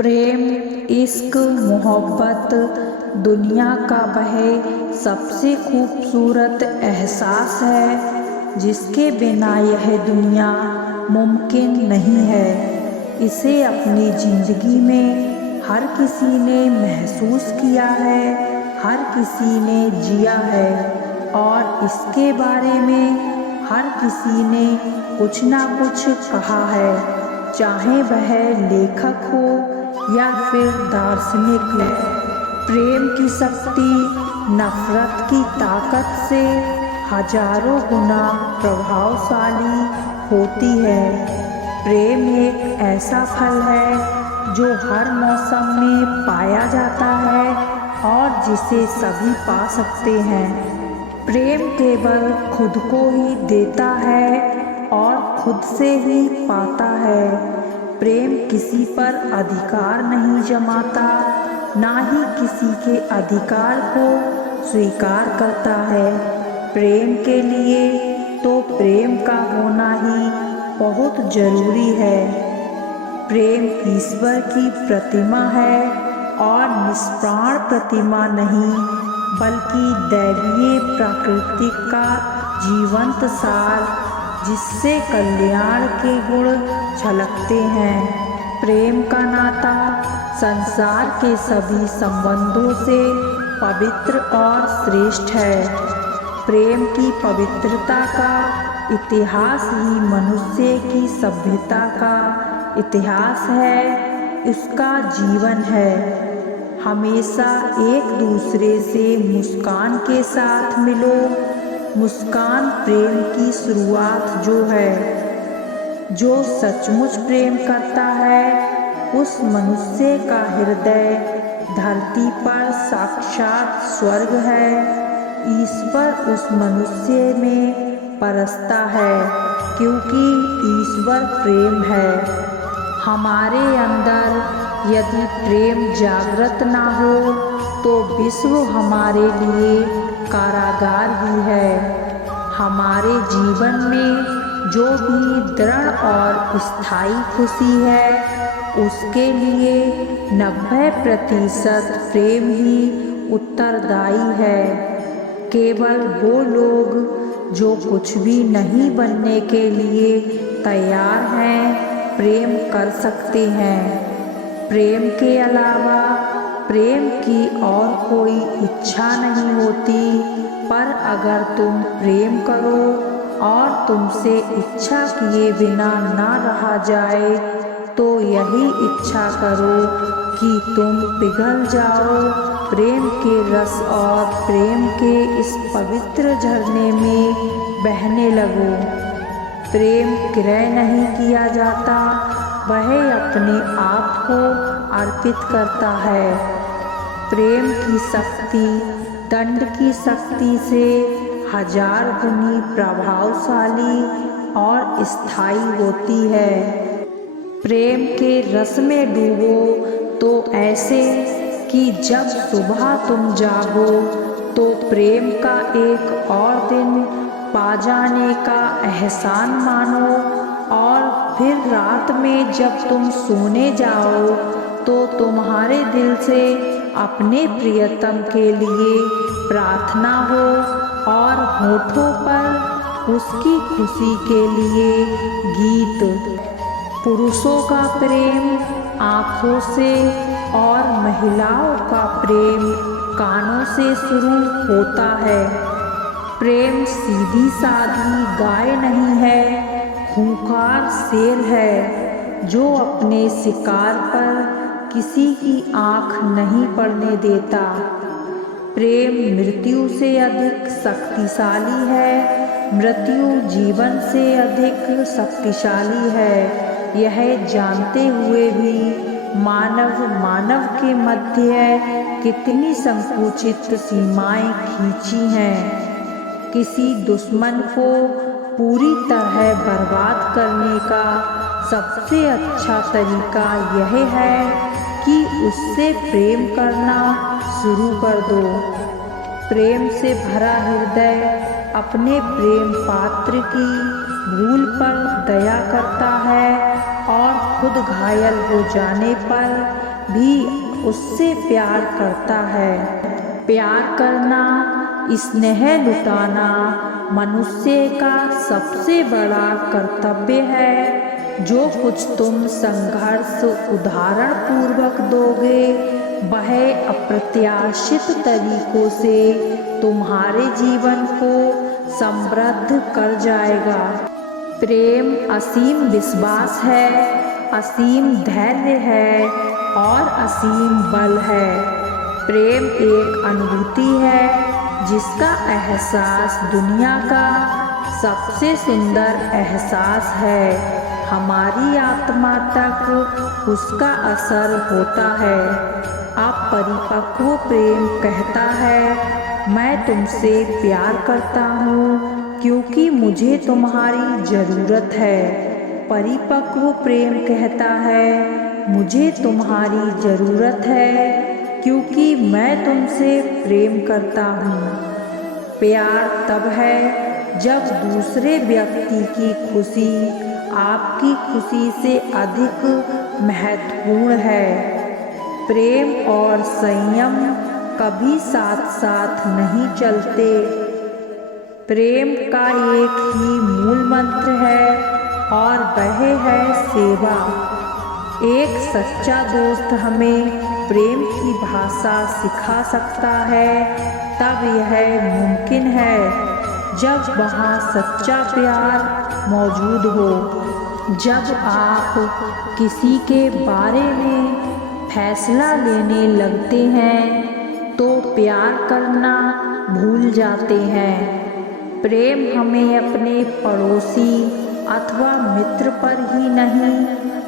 प्रेम, इश्क, मोहब्बत दुनिया का वह सबसे खूबसूरत एहसास है जिसके बिना यह दुनिया मुमकिन नहीं है। इसे अपनी ज़िंदगी में हर किसी ने महसूस किया है, हर किसी ने जिया है और इसके बारे में हर किसी ने कुछ ना कुछ कहा है, चाहे वह लेखक हो या फिर दार्शनिक। प्रेम की शक्ति नफरत की ताकत से हजारों गुना प्रभावशाली होती है। प्रेम एक ऐसा फल है जो हर मौसम में पाया जाता है और जिसे सभी पा सकते हैं। प्रेम केवल खुद को ही देता है और खुद से ही पाता है। प्रेम किसी पर अधिकार नहीं जमाता, ना ही किसी के अधिकार को स्वीकार करता है। प्रेम के लिए तो प्रेम का होना ही बहुत जरूरी है। प्रेम ईश्वर की प्रतिमा है और निष्प्राण प्रतिमा नहीं, बल्कि दैवीय प्राकृतिक का जीवंत सार, जिससे कल्याण के गुण झलकते हैं। प्रेम का नाता संसार के सभी संबंधों से पवित्र और श्रेष्ठ है। प्रेम की पवित्रता का इतिहास ही मनुष्य की सभ्यता का इतिहास है, उसका जीवन है। हमेशा एक दूसरे से मुस्कान के साथ मिलो। मुस्कान प्रेम की शुरुआत जो है। जो सचमुच प्रेम करता है उस मनुष्य का हृदय धरती पर साक्षात स्वर्ग है। ईश्वर उस मनुष्य में बरसता है, क्योंकि ईश्वर प्रेम है। हमारे अंदर यदि प्रेम जागृत ना हो तो विश्व हमारे लिए कारागार ही है। हमारे जीवन में जो भी दृढ़ और स्थायी खुशी है, उसके लिए 90% प्रेम ही उत्तरदायी है। केवल वो लोग जो कुछ भी नहीं बनने के लिए तैयार हैं, प्रेम कर सकते हैं। प्रेम के अलावा प्रेम की और कोई इच्छा नहीं होती, पर अगर तुम प्रेम करो और तुमसे इच्छा किए बिना ना रहा जाए, तो यही इच्छा करो कि तुम पिघल जाओ प्रेम के रस और प्रेम के इस पवित्र झरने में बहने लगो। प्रेम क्रय नहीं किया जाता, वह अपने आप को अर्पित करता है। प्रेम की शक्ति दंड की शक्ति से 1000 गुनी प्रभावशाली और स्थायी होती है। प्रेम के रस में डूबो तो ऐसे कि जब सुबह तुम जागो तो प्रेम का एक और दिन पा जाने का एहसान मानो, और फिर रात में जब तुम सोने जाओ तो तुम्हारे दिल से अपने प्रियतम के लिए प्रार्थना हो और होठों पर उसकी खुशी के लिए गीत। पुरुषों का प्रेम आँखों से और महिलाओं का प्रेम कानों से शुरू होता है। प्रेम सीधी साधी गाय नहीं है, खूंखार शेर है जो अपने शिकार पर किसी की आँख नहीं पड़ने देता। प्रेम मृत्यु से अधिक शक्तिशाली है, मृत्यु जीवन से अधिक शक्तिशाली है। यह जानते हुए भी मानव के मध्य कितनी संकुचित सीमाएं खींची हैं। किसी दुश्मन को पूरी तरह बर्बाद करने का सबसे अच्छा तरीका यह है कि उससे प्रेम करना शुरू कर दो। प्रेम से भरा हृदय अपने प्रेम पात्र की भूल पर दया करता है और खुद घायल हो जाने पर भी उससे प्यार करता है। प्यार करना, स्नेह लुटाना मनुष्य का सबसे बड़ा कर्तव्य है। जो कुछ तुम संघर्ष उदाहरण पूर्वक दोगे वह अप्रत्याशित तरीकों से तुम्हारे जीवन को समृद्ध कर जाएगा। प्रेम असीम विश्वास है, असीम धैर्य है और असीम बल है। प्रेम एक अनुभूति है जिसका एहसास दुनिया का सबसे सुंदर एहसास है। हमारी आत्मा तक उसका असर होता है। अब परिपक्व प्रेम कहता है, मैं तुमसे प्यार करता हूँ क्योंकि मुझे तुम्हारी ज़रूरत है। परिपक्व प्रेम कहता है, मुझे तुम्हारी ज़रूरत है क्योंकि मैं तुमसे प्रेम करता हूँ। प्यार तब है जब दूसरे व्यक्ति की खुशी आपकी खुशी से अधिक महत्वपूर्ण है। प्रेम और संयम कभी साथ साथ नहीं चलते। प्रेम का एक ही मूल मंत्र है और वह है सेवा। एक सच्चा दोस्त हमें प्रेम की भाषा सिखा सकता है। तब यह मुमकिन है जब वहाँ सच्चा प्यार मौजूद हो। जब आप किसी के बारे में फैसला लेने लगते हैं तो प्यार करना भूल जाते हैं। प्रेम हमें अपने पड़ोसी अथवा मित्र पर ही नहीं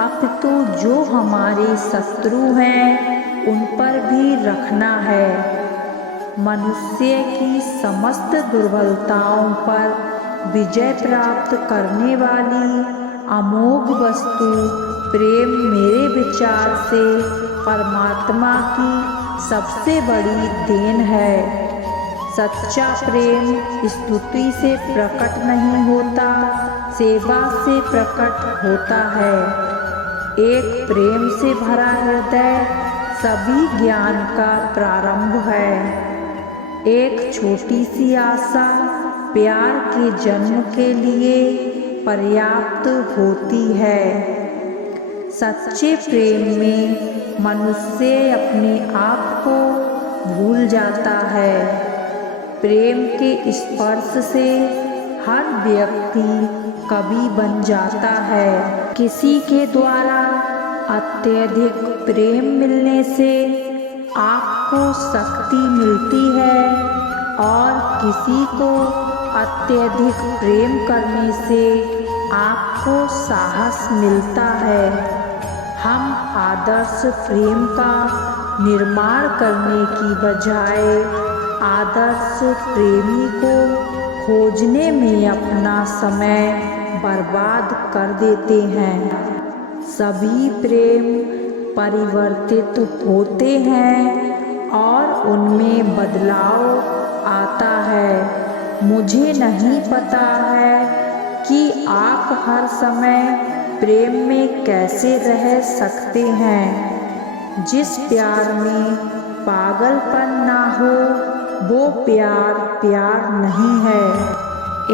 अपितु जो हमारे शत्रु हैं उन पर भी रखना है। मनुष्य की समस्त दुर्बलताओं पर विजय प्राप्त करने वाली अमोघ वस्तु प्रेम मेरे विचार से परमात्मा की सबसे बड़ी देन है। सच्चा प्रेम स्तुति से प्रकट नहीं होता, सेवा से प्रकट होता है। एक प्रेम से भरा हृदय सभी ज्ञान का प्रारंभ है। एक छोटी सी आशा प्यार के जन्म के लिए पर्याप्त होती है। सच्चे प्रेम में मनुष्य अपने आप को भूल जाता है। प्रेम के स्पर्श से हर व्यक्ति कवि बन जाता है। किसी के द्वारा अत्यधिक प्रेम मिलने से आपको शक्ति मिलती है और किसी को अत्यधिक प्रेम करने से आपको साहस मिलता है। हम आदर्श प्रेम का निर्माण करने की बजाय आदर्श प्रेमी को खोजने में अपना समय बर्बाद कर देते हैं। सभी प्रेम परिवर्तित होते हैं और उनमें बदलाव आता है। मुझे नहीं पता है कि आप हर समय प्रेम में कैसे रह सकते हैं। जिस प्यार में पागलपन ना हो वो प्यार नहीं है।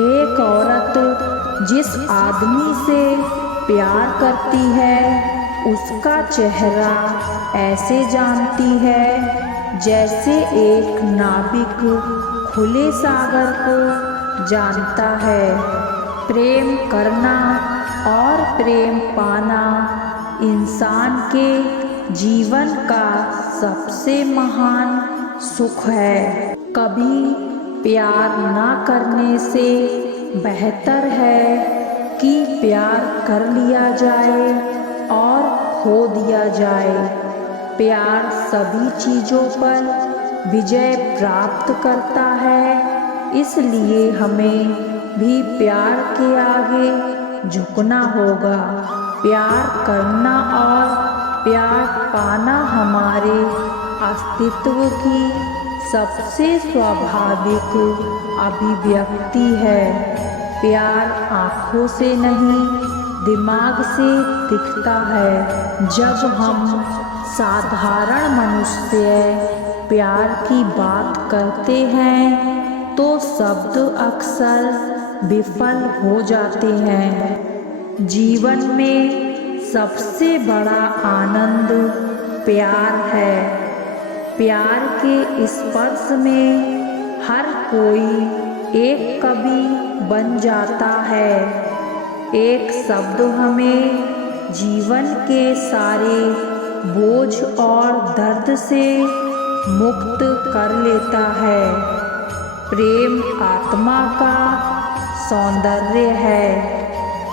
एक औरत जिस आदमी से प्यार करती है उसका चेहरा ऐसे जानती है जैसे एक नाविक खुले सागर को जानता है। प्रेम करना और प्रेम पाना इंसान के जीवन का सबसे महान सुख है। कभी प्यार ना करने से बेहतर है कि प्यार कर लिया जाए और खो दिया जाए। प्यार सभी चीज़ों पर विजय प्राप्त करता है, इसलिए हमें भी प्यार के आगे झुकना होगा। प्यार करना और प्यार पाना हमारे अस्तित्व की सबसे स्वाभाविक अभिव्यक्ति है। प्यार आँखों से नहीं दिमाग से दिखता है। जब हम साधारण मनुष्य प्यार की बात करते हैं तो शब्द अक्सर विफल हो जाते हैं। जीवन में सबसे बड़ा आनंद प्यार है। प्यार के स्पर्श में हर कोई एक कवि बन जाता है। एक शब्द हमें जीवन के सारे बोझ और दर्द से मुक्त कर लेता है। प्रेम आत्मा का सौंदर्य है।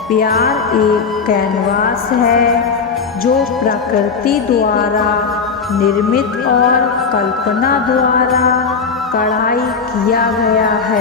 प्यार एक कैनवास है जो प्रकृति द्वारा निर्मित और कल्पना द्वारा कढ़ाई किया गया है।